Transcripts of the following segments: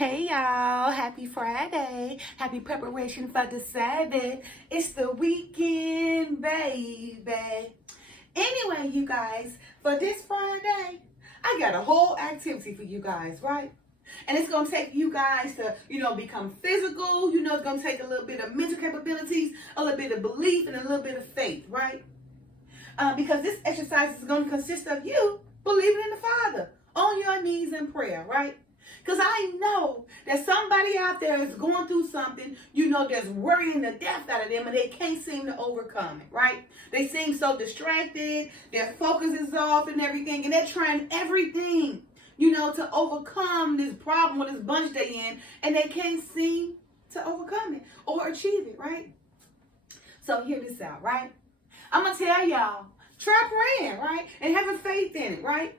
Hey y'all, happy Friday. Happy preparation for the Sabbath. It's the weekend, baby. Anyway, you guys, for this Friday, I got a whole activity for you guys, right? And it's going to take you guys to, become physical. It's going to take a little bit of mental capabilities, a little bit of belief, and a little bit of faith, right? Because this exercise is going to consist of you believing in the Father on your knees in prayer, right? Because I know that somebody out there is going through something, that's worrying the death out of them and they can't seem to overcome it, right? They seem so distracted, their focus is off and everything, and they're trying everything, to overcome this problem or this bunch they in, and they can't seem to overcome it or achieve it, right? So hear this out, right? I'm going to tell y'all, try praying, right? And having faith in it, right?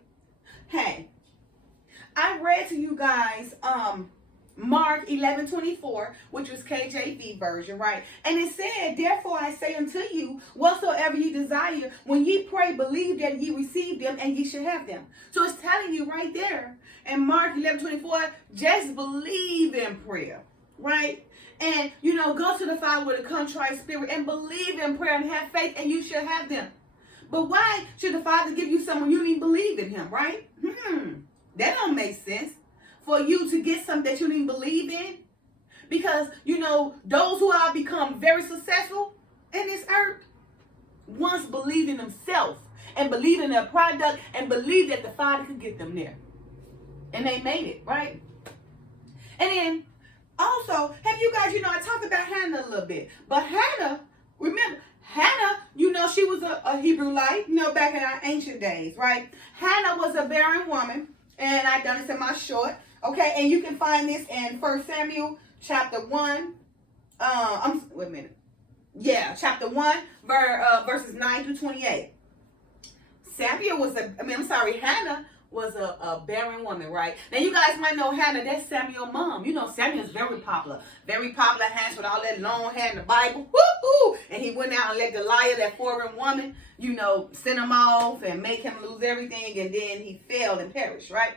Hey, I read to you guys Mark 11:24, which was KJV version, right? And it said, therefore I say unto you, whatsoever ye desire, when ye pray, believe that ye receive them and ye shall have them. So it's telling you right there in Mark 11:24, just believe in prayer, right? And, go to the Father with a contrite spirit and believe in prayer and have faith and you shall have them. But why should the Father give you someone you need to believe in him, right? That don't make sense for you to get something that you didn't believe in. Because, those who have become very successful in this earth once believed in themselves and believed in their product and believed that the Father could get them there. And they made it, right? And then also, have you guys, I talked about Hannah a little bit. But Hannah, remember, Hannah, she was a Hebrewite, back in our ancient days, right? Hannah was a barren woman. And I done this in my short. Okay, and you can find this in 1 Samuel chapter 1. Wait a minute. Yeah, chapter 1, verses 9 through 28. Hannah was a barren woman, right? Now you guys might know Hannah, that's Samuel's mom. Samuel's very popular. Very popular, hands with all that long hair in the Bible. Woo-hoo! And he went out and let Delilah, that foreign woman, send him off and make him lose everything, and then he failed and perished, right?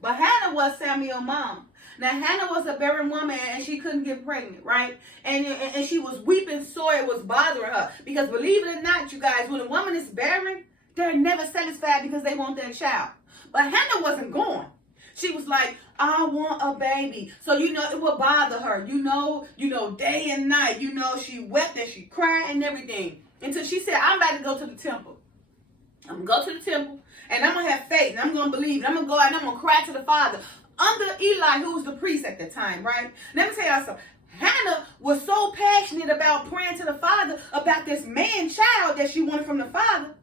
But Hannah was Samuel's mom. Now Hannah was a barren woman and she couldn't get pregnant, right? And she was weeping sore, it was bothering her. Because believe it or not, you guys, when a woman is barren, they're never satisfied because they want their child. But Hannah wasn't going. She was like, I want a baby. So, it would bother her, day and night. She wept and she cried and everything. Until she said, I'm about to go to the temple. I'm going to go to the temple and I'm going to have faith and I'm going to believe. And I'm going to go out and I'm going to cry to the Father. Under Eli, who was the priest at the time, right? Let me tell y'all something. Hannah was so passionate about praying to the Father about this man-child that she wanted from the Father.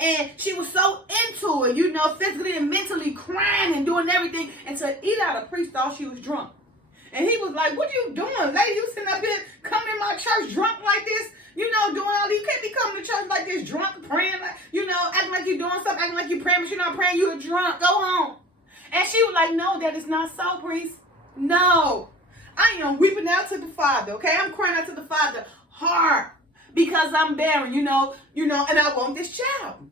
And she was so into it, physically and mentally crying and doing everything until Eli, the priest, thought she was drunk. And he was like, what you doing, lady? You sitting up here coming in my church drunk like this? Doing all these. You can't be coming to church like this drunk, praying like, acting like you're doing something, acting like you're praying, but you're not praying, you're drunk. Go home. And she was like, no, that is not so, priest. No. I am weeping out to the Father, okay? I'm crying out to the Father hard because I'm barren, and I want this child.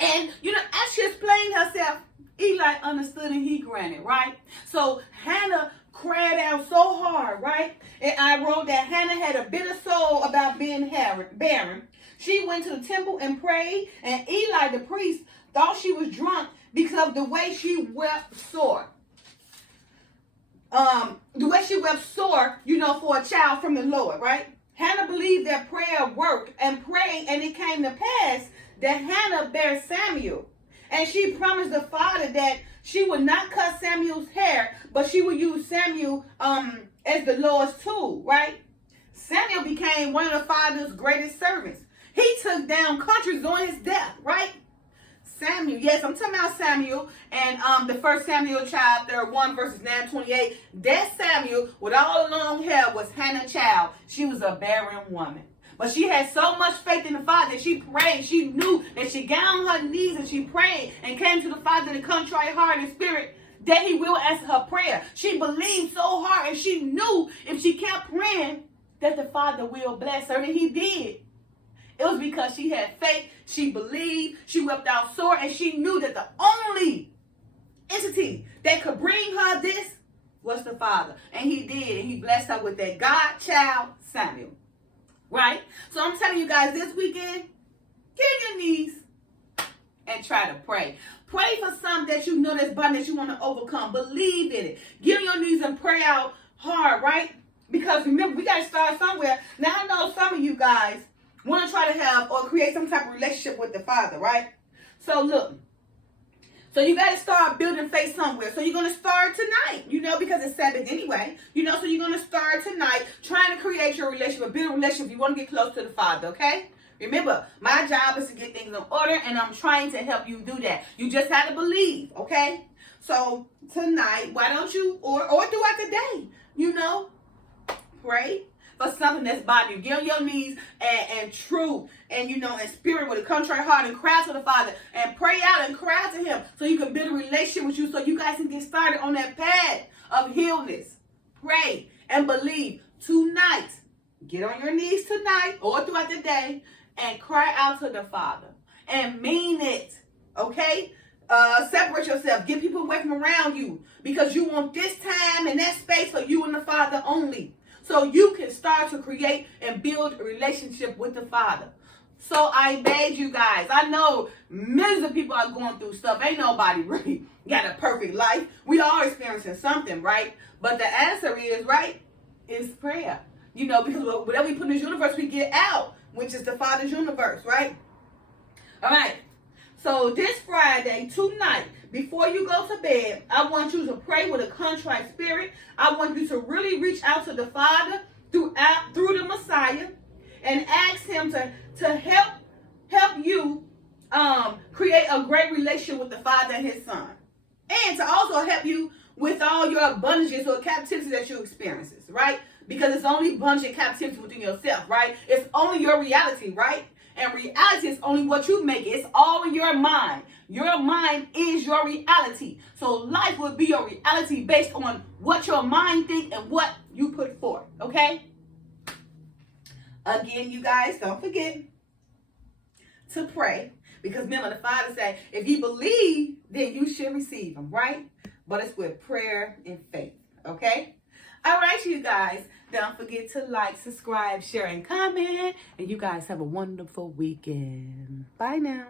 And, as she explained herself, Eli understood and he granted, right? So Hannah cried out so hard, right? And I wrote that Hannah had a bitter soul about being barren. She went to the temple and prayed, and Eli, the priest, thought she was drunk because of the way she wept sore. The way she wept sore, for a child from the Lord, right? Hannah believed that prayer worked and prayed, and it came to pass that Hannah bare Samuel. And she promised the Father that she would not cut Samuel's hair, but she would use Samuel as the Lord's tool, right? Samuel became one of the Father's greatest servants. He took down countries on his death, right? Samuel, yes, I'm talking about Samuel. And the 1 Samuel chapter 1 verses 9 to 28. That Samuel with all the long hair was Hannah's child. She was a barren woman. But she had so much faith in the Father that she prayed. She knew that she got on her knees and she prayed and came to the Father in a contrite heart and spirit that he will answer her prayer. She believed so hard and she knew if she kept praying that the Father will bless her. And he did. It was because she had faith, she believed, she wept out sore, and she knew that the only entity that could bring her this was the father. And he did. And he blessed her with that godchild, Samuel. Right? So I'm telling you guys, this weekend, get on your knees and try to pray. Pray for something that you know that's bad that you want to overcome. Believe in it. Get on your knees and pray out hard, right? Because remember, we got to start somewhere. Now, I know some of you guys want to try to have or create some type of relationship with the Father, right? So, look. So, you got to start building faith somewhere. So, you're going to start tonight, because it's Sabbath anyway. So you're going to start tonight trying to create your relationship, build a relationship. You want to get close to the Father, okay? Remember, my job is to get things in order, and I'm trying to help you do that. You just have to believe, okay? So, tonight, why don't you, or throughout the day, pray for something that's bothering you. Get on your knees and truth and, in spirit with a contrite heart and cry to the Father and pray out and cry to him so you can build a relationship with you so you guys can get started on that path of healness. Pray and believe tonight. Get on your knees tonight or throughout the day and cry out to the Father and mean it. Okay? Separate yourself. Get people away from around you because you want this time and that space for you and the Father only. So you can start to create and build a relationship with the Father. So I beg you guys. I know millions of people are going through stuff. Ain't nobody really got a perfect life. We are experiencing something, right? But the answer is, right, is prayer. Because whatever we put in this universe, we get out, which is the Father's universe, right? All right. So this Friday, tonight, before you go to bed, I want you to pray with a contrite spirit. I want you to really reach out to the Father through the Messiah and ask him to help you create a great relationship with the Father and his Son. And to also help you with all your abundances or captivity that you experience, right? Because it's only abundance and captivity within yourself, right? It's only your reality, right? And reality is only what you make it. It's all in your mind. Your mind is your reality. So life will be your reality based on what your mind thinks and what you put forth. Okay? Again, you guys, don't forget to pray. Because remember, the Father said, if you believe, then you should receive them, right? But it's with prayer and faith. Okay? All right, you guys. Don't forget to like, subscribe, share, and comment. And you guys have a wonderful weekend. Bye now.